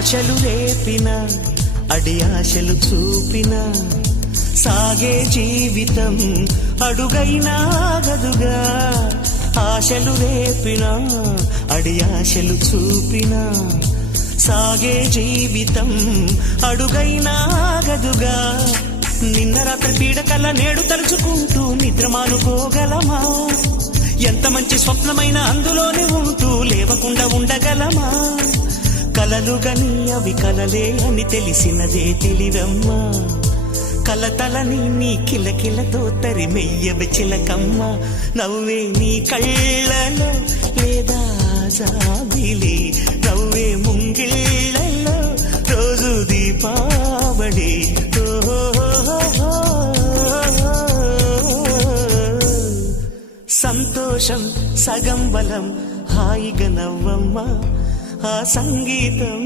ఆశలు రేపిన అడి ఆశలు చూపిన సాగే జీవితం అడుగైనా ఆగదుగా. ఆశలు రేపిన అడి ఆశలు చూపిన సాగే జీవితం అడుగైనా ఆగదుగా. నిన్న రాత్రి పీడకల నేడు తలుచుకుంటూ నిద్రమానుకోగలమా? ఎంత మంచి స్వప్నమైన అందులోనే ఉంటూ లేవకుండా ఉండగలమా? కలలుగని అవి కలలే అని తెలిసినదే తెలివమ్మా. కలతలని నీ కిలకిలతో తరిమెయ్యవి చిలకమ్మ. నవ్వే నీ కళ్ళలో లేదా జాబిలి, నవ్వే ముంగిళ్ళలో రోజు దీపావళి. సంతోషం సగం బలం, హాయిగా నవ్వమ్మ ఆ సంగీతం